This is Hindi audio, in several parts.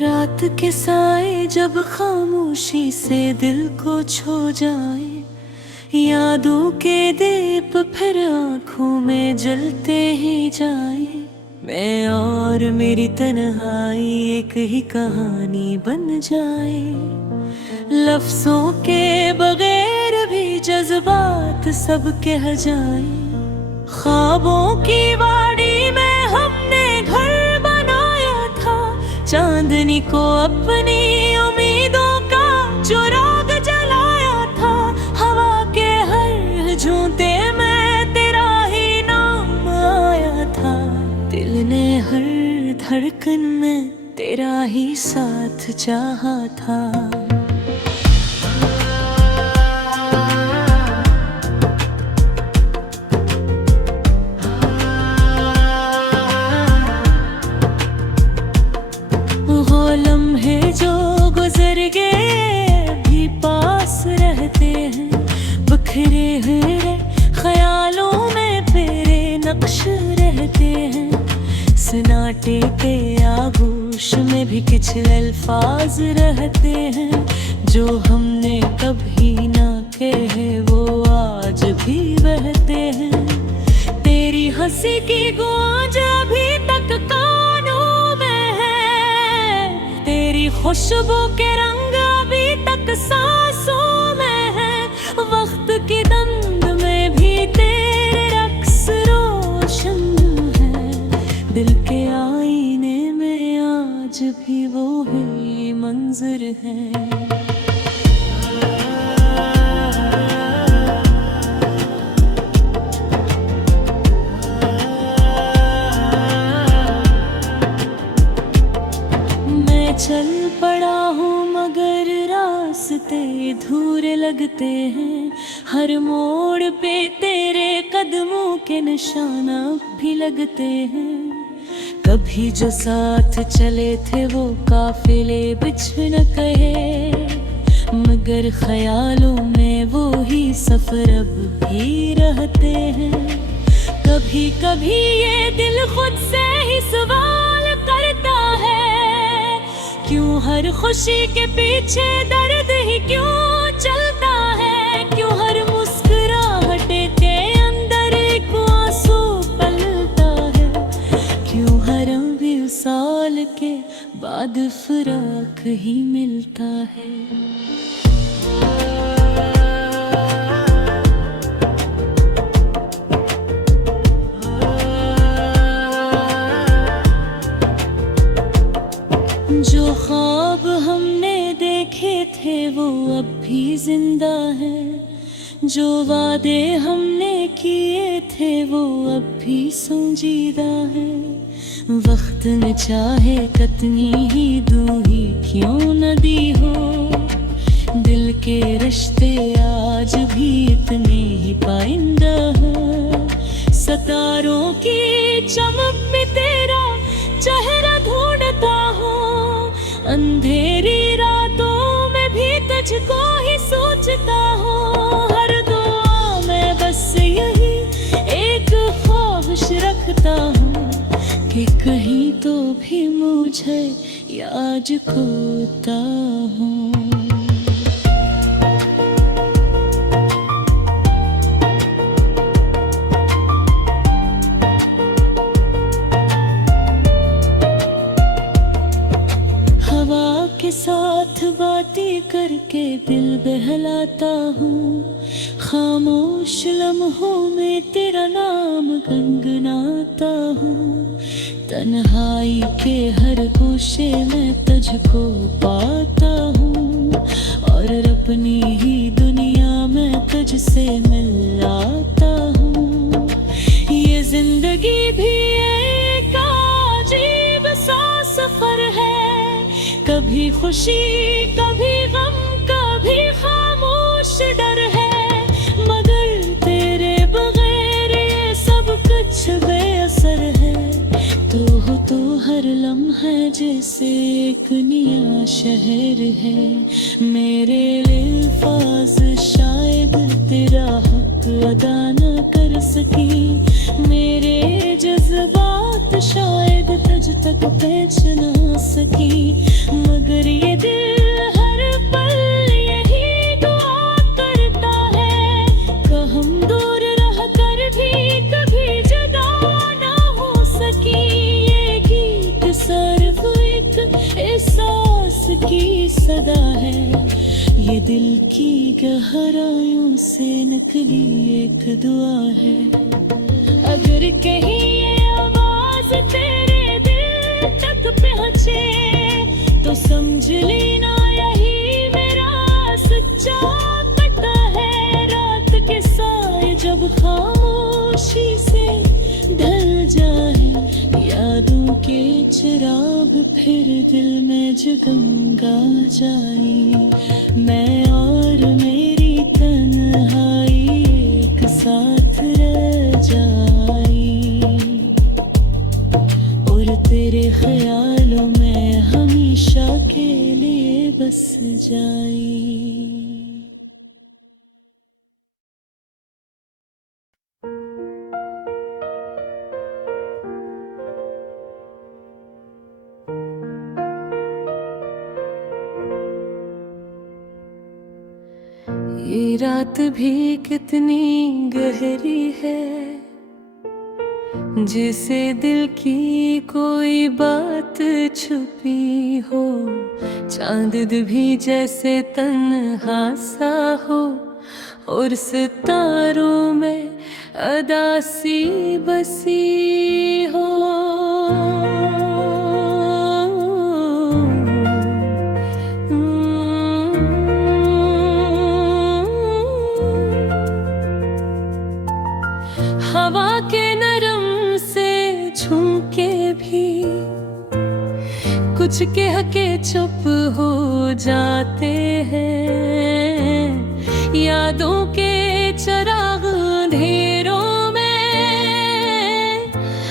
रात के साए जब खामोशी से दिल को छो जाए, यादों के दीप फिर आंखों में जलते ही जाए। मैं और मेरी तन्हाई एक ही कहानी बन जाए, लफ्जों के बगैर भी जज्बात सब कह जाए। ख्वाबों की वाड़ी में हमने घर बनाया था, चांदनी को अपनी उम्मीदों का चिराग जलाया था। हवा के हर झोंके में तेरा ही नाम आया था, दिल ने हर धड़कन में तेरा ही साथ चाहा था। लम्हे जो गुजर गए भी पास रहते हैं, बिखरे हुए ख्यालों में तेरे नक्श रहते हैं। सन्नाटे के आगोश में भी कुछ अल्फाज रहते हैं, जो हमने कभी ना कहे वो आज भी बहते हैं। तेरी हंसी की गूंज अभी तक कानों में है, तेरी खुशबू के रंग अभी तक सांसों में है। वक्त की दंड में भी तेरे रक्स रोशन है, दिल के आईने में आज भी वो ही मंजर है। चल पड़ा हूँ मगर रास्ते अधूरे लगते हैं, हर मोड़ पे तेरे कदमों के निशान भी लगते हैं। कभी जो साथ चले थे वो काफिले बिछड़ गए, मगर ख्यालों में वो ही सफर अब भी रहते हैं। कभी कभी ये दिल खुद से ही सवाल करता है, क्यों हर खुशी के पीछे दर्द ही क्यों चलता है। क्यों हर मुस्कुराहट के अंदर एक आंसू पलता है, क्यों हर विसाल के बाद फराक ही मिलता है। जो ख्वाब हमने देखे थे वो अब भी जिंदा है, जो वादे हमने किए थे वो अब भी संजीदा है। वक्त ने चाहे कितनी ही दूरी क्यों न दी हो, दिल के रिश्ते आज भी इतने ही पाइंदा है। सितारों की चमक में तेरा चेहरा ढूंढता हूँ, अंधेरी रातों में भी तुझको ही सोचता हूँ। हर दुआ में बस यही एक ख्वाहिश रखता हूँ, कि कहीं तो भी मुझे याद खोता हूँ। के साथ बातें करके दिल बहलाता हूँ, खामोश लम्हों में तेरा नाम गुनगुनाता हूँ। तन्हाई के हर गोशे में तुझको पाता हूँ, और अपनी ही दुनिया में तुझसे मिल आता हूँ। ये जिंदगी भी एक अजीब सा सफर है, कभी खुशी कभी गम कभी खामोश डर है। मगर तेरे बगैर ये सब कुछ बेअसर है, तो हर लम्हा जैसे एक नया शहर है। मेरे अल्फाज शायद तेरा हक अदा न कर सकी, मेरे जज्बात शायद तुझ तक पहुंच ना सकी। ये दिल की गहराइयों से निकली एक दुआ है। अगर कहीं ये आवाज तेरे दिल तक पहुंचे तो समझ लेना यही मेरा सच्चा पता है। रात के साए जब खामोशी से ढल जाए, यादों के चिराग फिर दिल में जगमगा जाए। मैं और मेरी तन्हाई एक साथ रह जाए, और तेरे ख्यालों में हमेशा के लिए बस जाए। ये रात भी कितनी गहरी है, जिसे दिल की कोई बात छुपी हो। चांद भी जैसे तन्हा सा हो, और सितारों में अदासी बसी हो। हवा के नरम से झुमके भी कुछ कह के चुप हो जाते हैं। यादों के चिराग अंधेरों में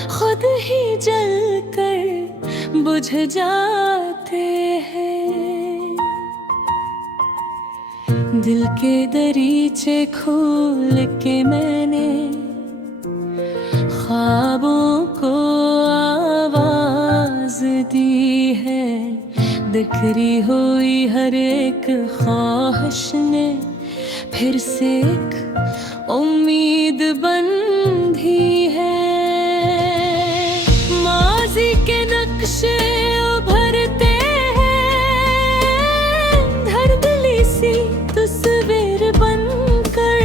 खुद ही जलकर बुझ जाते हैं। दिल के दरीचे खोल के मैंने ख्वाबों को आवाज दी है। बिखरी हुई हर एक ख्वाहिश ने फिर से एक उम्मीद बंधी है। माज़ी के नक्शे उभरते हैं, धड़कती सी तस्वीर बनकर।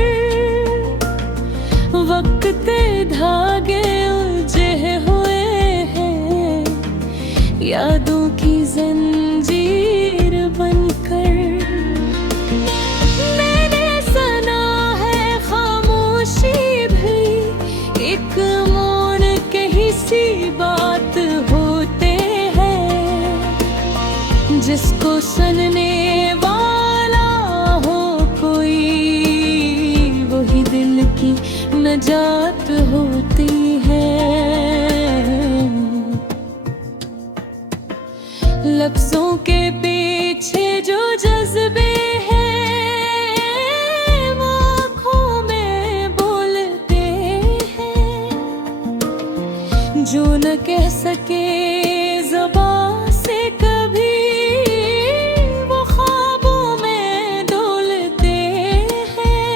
वक्त के धागे उलझे हुए हैं, यादों की जंजीर बनकर। मैंने सुना है खामोशी भी एक मौन कहीं सी बात होते हैं। जिसको सुनने वाला हो कोई, वही दिल की नजात होती है। लफ्जों के पीछे जो जज्बे हैं, वो आँखों में बोलते हैं। जो न कह सके ज़बां से कभी, वो ख्वाबों में डोलते हैं।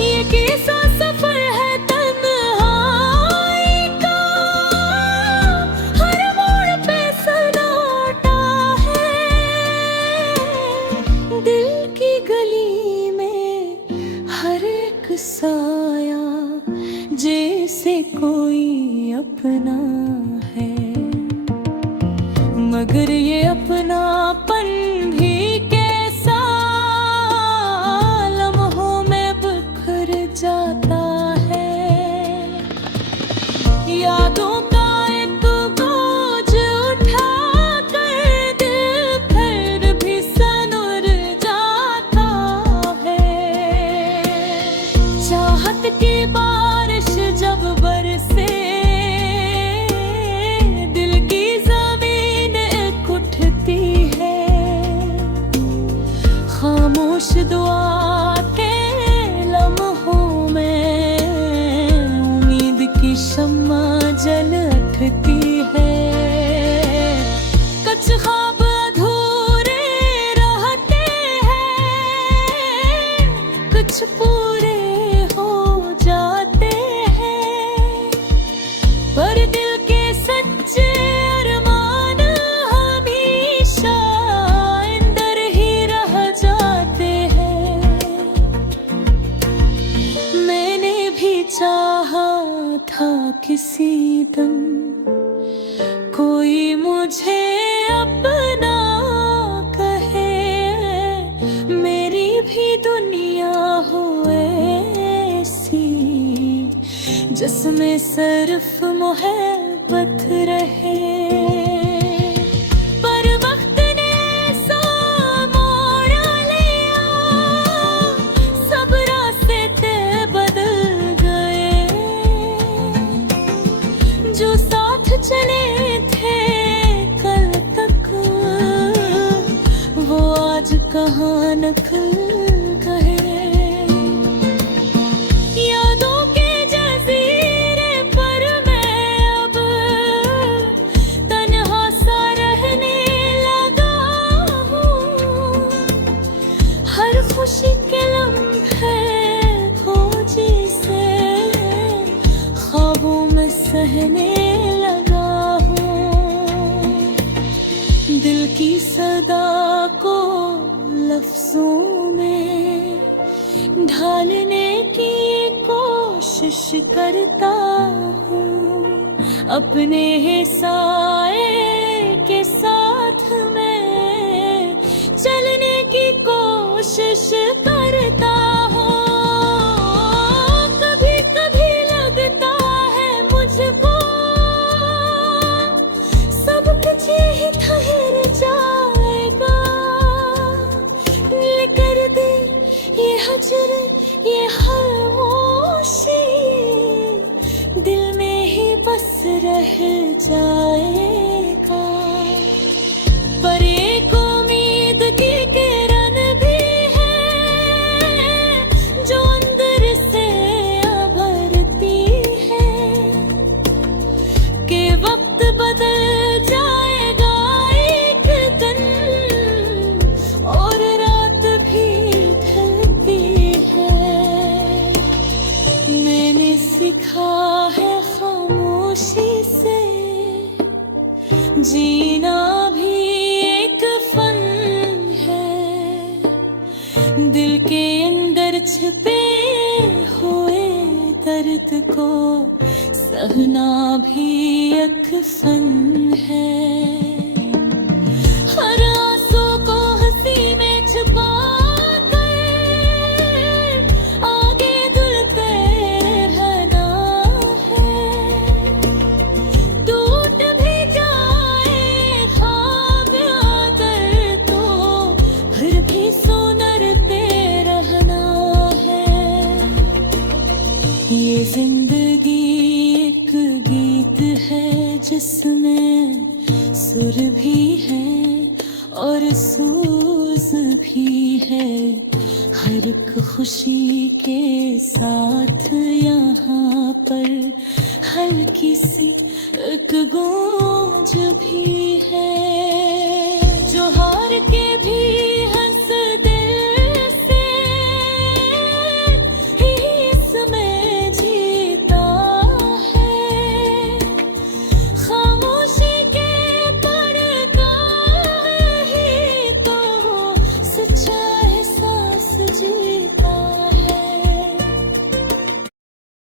ये कैसा सफर है तन्हाई का, हर मोड़ पे सन्नाटा है। दिल की गली में हर एक साया जैसे कोई अपना है, मगर ये अपनापन भी कैसा लम्हों में बिखर जाता है। यादों का एक बोझ उठा कर दिल फिर भी सनुर जाता है। चाहत की बारिश जब बरसे, दिल की जमीन उठती है। खामोश दुआ के लम्हों में उम्मीद की शम्मा जल उठती है। कुछ ख्वाब अधूरे रहते हैं, कुछ पूरे हो जाते हैं। पर दिल के सच्चे अरमान हमेशा अंदर ही रह था किसी दम, कोई मुझे अपना कहे, मेरी भी दुनिया हो ऐसी जिसमें सिर्फ मोहब्बत रहे। पर वक्त ने ऐसा मोड़ लिया, सब रास्ते बदल गए, जो साथ चले थे कल तक, वो आज कहाँ नकल कहे। यादों के जज़ीरे पर मैं अब तन्हा सा रहने लगा हूँ, हर खुशी के लम्हे खोजी से ख्वाबों में सहने लगा हूँ। दिल की सदा को लफ्जों में ढालने की कोशिश करता हूँ, अपने साए के साथ मैं चलने की कोशिश करता हूँ। कभी कभी लगता है मुझको सब कुछ यही ठहर जाएगा, लेकर दे ये हजर ये खामोशी, दिल में ही बस रह जाएगा। पर एक उम्मीद की किरण भी है जो अंदर से भरती है, कि वक्त बदल जाएगा एक दिन और रात भी ढलती है। मैंने सीखा है खामोशी से जीना भी एक फन है, दिल के अंदर छिपे हुए दर्द को सहना भी एक फन है। हर आंसू को हंसी में छुपा कर आगे दुलते रहना है, टूट भी जाए ख्वाब यादर तो फिर भी सुनरते रहना है। ये जिंदगी एक गीत है जिसमें सुर भी है और सूज भी है, हर एक खुशी के साथ यहाँ पर हल्की सी एक गूंज भी है।